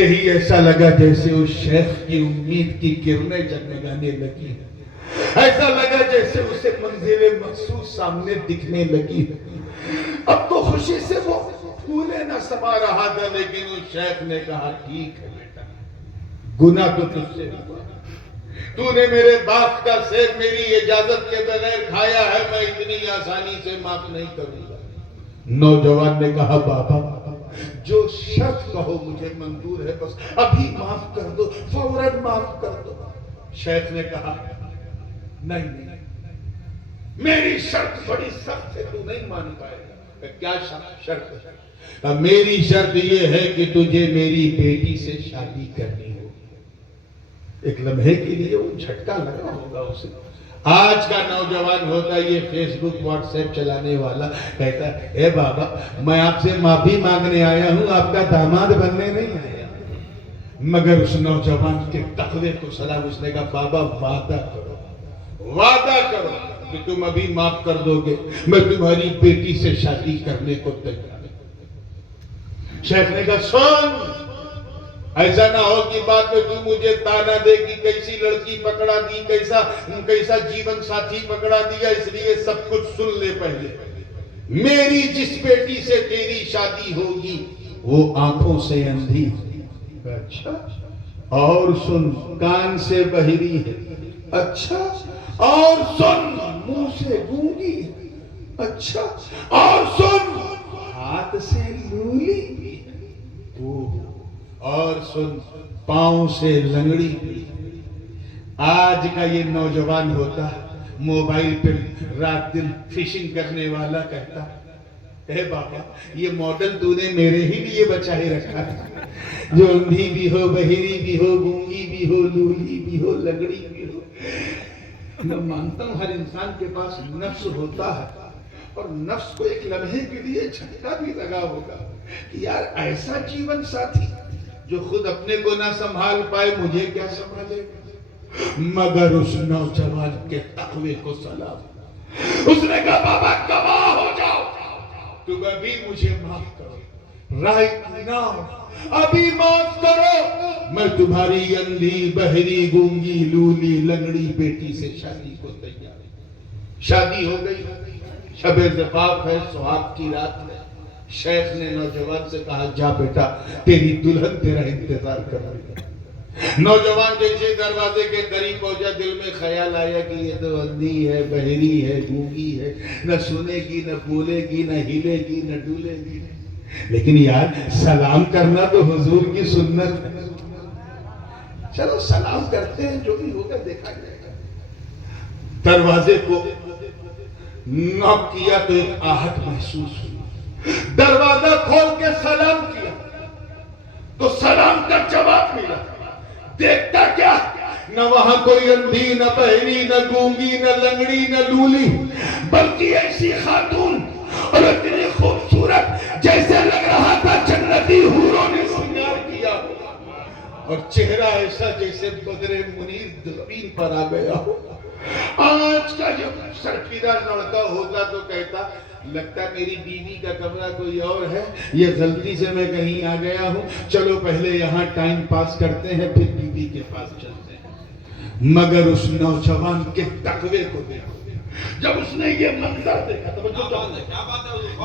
دیکھتے ہی ایسا لگا جیسے اس شیخ کی امید کی کرنیں جگمگانے لگی ہیں، ایسا لگا جیسے اسے منزل مقصود سامنے دکھنے لگی ہے۔ اب تو خوشی سے وہ پھولے نہ سما رہا تھا، لیکن اس شیخ نے کہا ٹھیک ہے بیٹا، گناہ تو تجھ سے ہوا، تو نے میرے باپ کا سیب میری اجازت کے بغیر کھایا ہے، میں اتنی آسانی سے معاف نہیں کروں گا۔ نوجوان نے کہا بابا جو شرط کہو مجھے منظور ہے، بس ابھی معاف کر دو، فوراً معاف کر دو۔ شیخ نے کہا نہیں، میری شرط بڑی سخت ہے، تو نہیں مان پائے گا۔ کیا شرط ہے؟ میری شرط یہ ہے کہ تجھے میری بیٹی سے شادی کرنی ہو۔ ایک لمحے کے لیے وہ جھٹکا لگا ہوگا اسے۔ آج کا نوجوان ہوتا یہ فیس بک واٹس ایپ چلانے والا، کہتا ہے اے بابا میں آپ سے معافی مانگنے آیا ہوں، آپ کا داماد بننے نہیں آیا۔ مگر اس نوجوان کے تقوی کو سلام، اس نے کہا بابا وعدہ کرو کہ تم ابھی معاف کر دو گے، میں تمہاری بیٹی سے شادی کرنے کو تیار ہوں۔ شیخ نے کہا سن، ایسا نہ ہو کہ بعد میں تو مجھے تانا دے کہ کیسی لڑکی پکڑا دی، کیسا جیون ساتھی پکڑا دیا، اس لیے سب کچھ سن لے پہلے۔ میری جس بیٹی سے تیری شادی ہوگی وہ آنکھوں سے اندھی، اچھا، اور سن کان سے بہری ہے، اچھا، اور سن منہ سے گونگی، اچھا، اور سن ہاتھ سے لولی بھی، اور سن پاؤں سے لنگڑی بھی۔ آج کا یہ نوجوان ہوتا موبائل پہ رات دن فشنگ کرنے والا، کہتا اے بابا یہ ماڈل تو نے میرے ہی لیے بچائے رکھا ہے، جو اندھی بھی ہو، بہری بھی ہو، گونگی بھی ہو، لولی بھی ہو، لنگڑی بھی ہو۔ میں مانتا ہوں ہر انسان کے پاس نفس ہوتا ہے، اور نفس کو ایک لمحے کے لیے جھٹکا بھی لگا ہوگا کہ یار ایسا جیون ساتھی جو خود اپنے کو نہ سنبھال پائے مجھے کیا سنبھالے گا۔ مگر اس نوجوان کے تقوی کو سلام، اس نے کہا بابا گواہ ہو جاؤ، تم ابھی مجھے معاف کرو، رائٹ ناؤ، ابھی معاف کرو، میں تمہاری اندھی، بہری، گونگی، لولی، لنگڑی بیٹی سے شادی کو تیار ہوں۔ شادی ہو گئی، شب زفاف ہے، سہاگ کی رات ہے۔ شیخ نے نوجوان سے کہا جا بیٹا تیری دلہن تیرا انتظار کر رہی ہے۔ نوجوان جیسے دروازے کے قریب پہنچا، دل میں خیال آیا کہ یہ تو اندھی ہے، بہری ہے، گونگی ہے، نہ سنے گی، نہ بولے گی، نہ ہلے گی، نہ ڈولے گی، لیکن یار سلام کرنا تو حضور کی سنت ہے، چلو سلام کرتے ہیں، جو بھی ہوگا دیکھا جائے گا۔ دروازے کو نوک کیا تو ایک آہٹ محسوس ہوئی، دروازہ کھول کے سلام کیا تو سلام کا جواب ملا۔ دیکھتا کیا، نہ وہاں کوئی اندھی، نہ بہری، نہ گونگی، نہ لنگڑی، نہ لولی، بلکہ ایسی خاتون اور اتنی خوبصورت جیسے لگ رہا تھا جنتی حوروں نے سنگار کیا ہو، اور چہرہ ایسا جیسے بدر منیر دوربین پر آ گیا ہو۔ آج کا جب سرفیدہ لڑکا ہوتا تو کہتا لگتا میری بیوی کا کمرہ کوئی اور ہے، یہ غلطی سے میں کہیں آ گیا ہوں، چلو پہلے یہاں ٹائم پاس کرتے ہیں پھر بیوی کے پاس چلتے ہیں۔ مگر اس نوجوان کے تقوی کو دیکھو، جب اس نے یہ منظر دیکھا،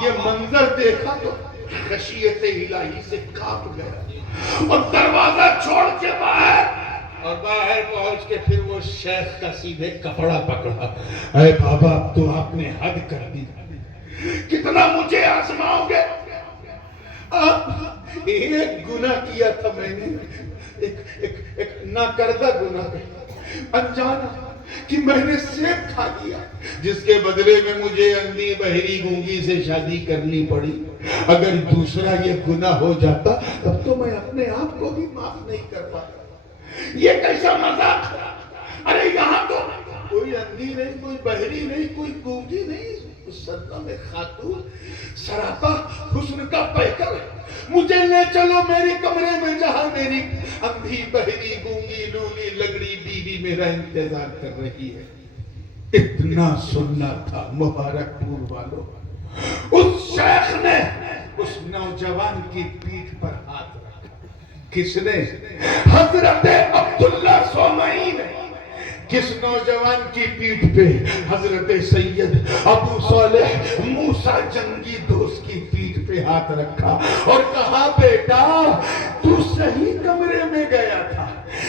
یہ منظر دیکھا تو خشیت الہی سے کانپ گیا، اور دروازہ چھوڑ کے باہر پہنچ کے پھر وہ شیخ کا سیدھے کپڑا پکڑا۔ اے بابا اب تو آپ نے حد کر دی، کتنا مجھے آزماؤ گے؟ ایک گناہ کیا تھا میں نے، ایک ناکردہ گناہ، انجانا کہ میں نے سیب کھا لیا، جس کے بدلے میں مجھے اندھی، بہری، گونگی سے شادی کرنی پڑی۔ اگر دوسرا یہ گناہ ہو جاتا تب تو میں اپنے آپ کو بھی معاف نہیں کر پاتا۔ یہ کیسا مذاق ہے؟ ارے یہاں تو کوئی اندھی نہیں، کوئی بہری نہیں، کوئی گونگی نہیں، صدم خاتون سراپا حسن کا پیکر ہے، مجھے لے چلو میرے کمرے میں جہاں میری اندھی، بہری، گونگی، لولی، لنگڑی بیوی میرا انتظار کر رہی ہے۔ اتنا سننا تھا مبارک پور والوں، اس شیخ نے اس نوجوان کی پیٹھ پر ہاتھ رکھا، کس نے؟ حضرت عبداللہ سومئی نے کس نوجوان کی پیٹھ پہ؟ حضرت سید ابو صالح موسیٰ جنگی دوست کی پیٹھ پہ ہاتھ رکھا اور کہا بیٹا تو صحیح کمرے میں گیا تھا،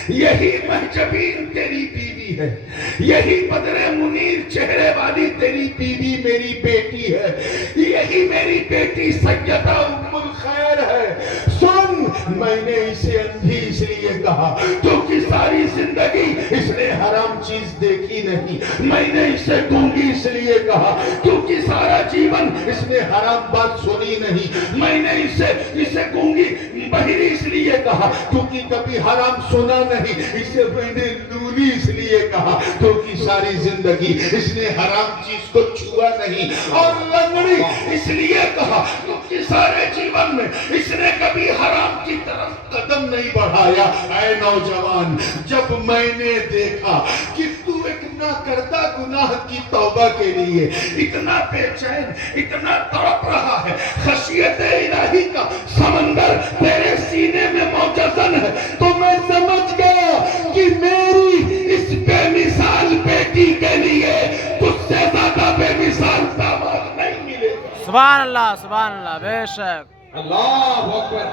یہی محجبین تیری بیوی ہے، یہی بدر منیر چہرے والی تیری بیوی میری بیٹی ہے، یہی میری بیٹی سیدہ ام الخیر ہے۔ سن، میں نے اسے اندھی اس لیے کہا کیونکہ ساری زندگی اس نے حرام چیز دیکھی نہیں، میں نے اسے گونگی اس لیے کہا کیونکہ سارا جیون اس نے حرام بات سنی نہیں، میں نے اسے گونگی بہری اس لیے کہا کیونکہ کبھی حرام سنا نہیں، اسے میں نے لولی اس لیے کہا کیونکہ ساری زندگی اس نے حرام چیز کو چھوا نہیں، اور لنگڑی اس لیے کہا کیونکہ سارے جیون میں اس نے کبھی حرام کی طرف قدم نہیں بڑھایا۔ اے نوجوان، جب میں نے دیکھا کہ تو ایک نہ کردہ گناہ کی توبہ کے لیے اتنا بے چین، اتنا تڑپ رہا ہے، خشیت الہی کا سمندر تیرے سینے میں موجزن ہے، تو میں سمجھ گیا کہ میری اس بے مثال بیٹی کے لیے تجھ سے زیادہ بے مثال داماد نہیں ملے گا۔ سبحان اللہ بے شک۔ اللہ اکبر،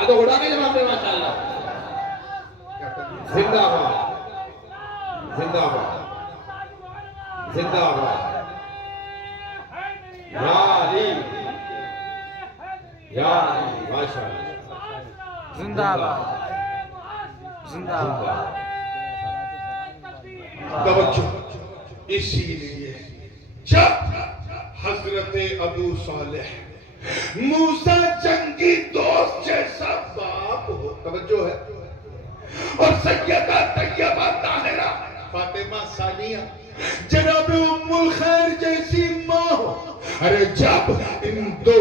آدھو اڑا کے جواب دے ماشاءاللہ۔ زندہ باد، زندہ باد، زندہ باد، یا علی، یا علی، ماشاءاللہ، زندہ باد، زندہ باد۔ توجہ، اسی لیے جب حضرت ابو صالح موسیٰ جنگی دوست جیسا باپ ہو، توجہ ہے، اور سیدہ طیبہ طاہرہ فاطمہ ثانیہ جناب ام الخیر جیسی ماں ہو، ارے جب ان دو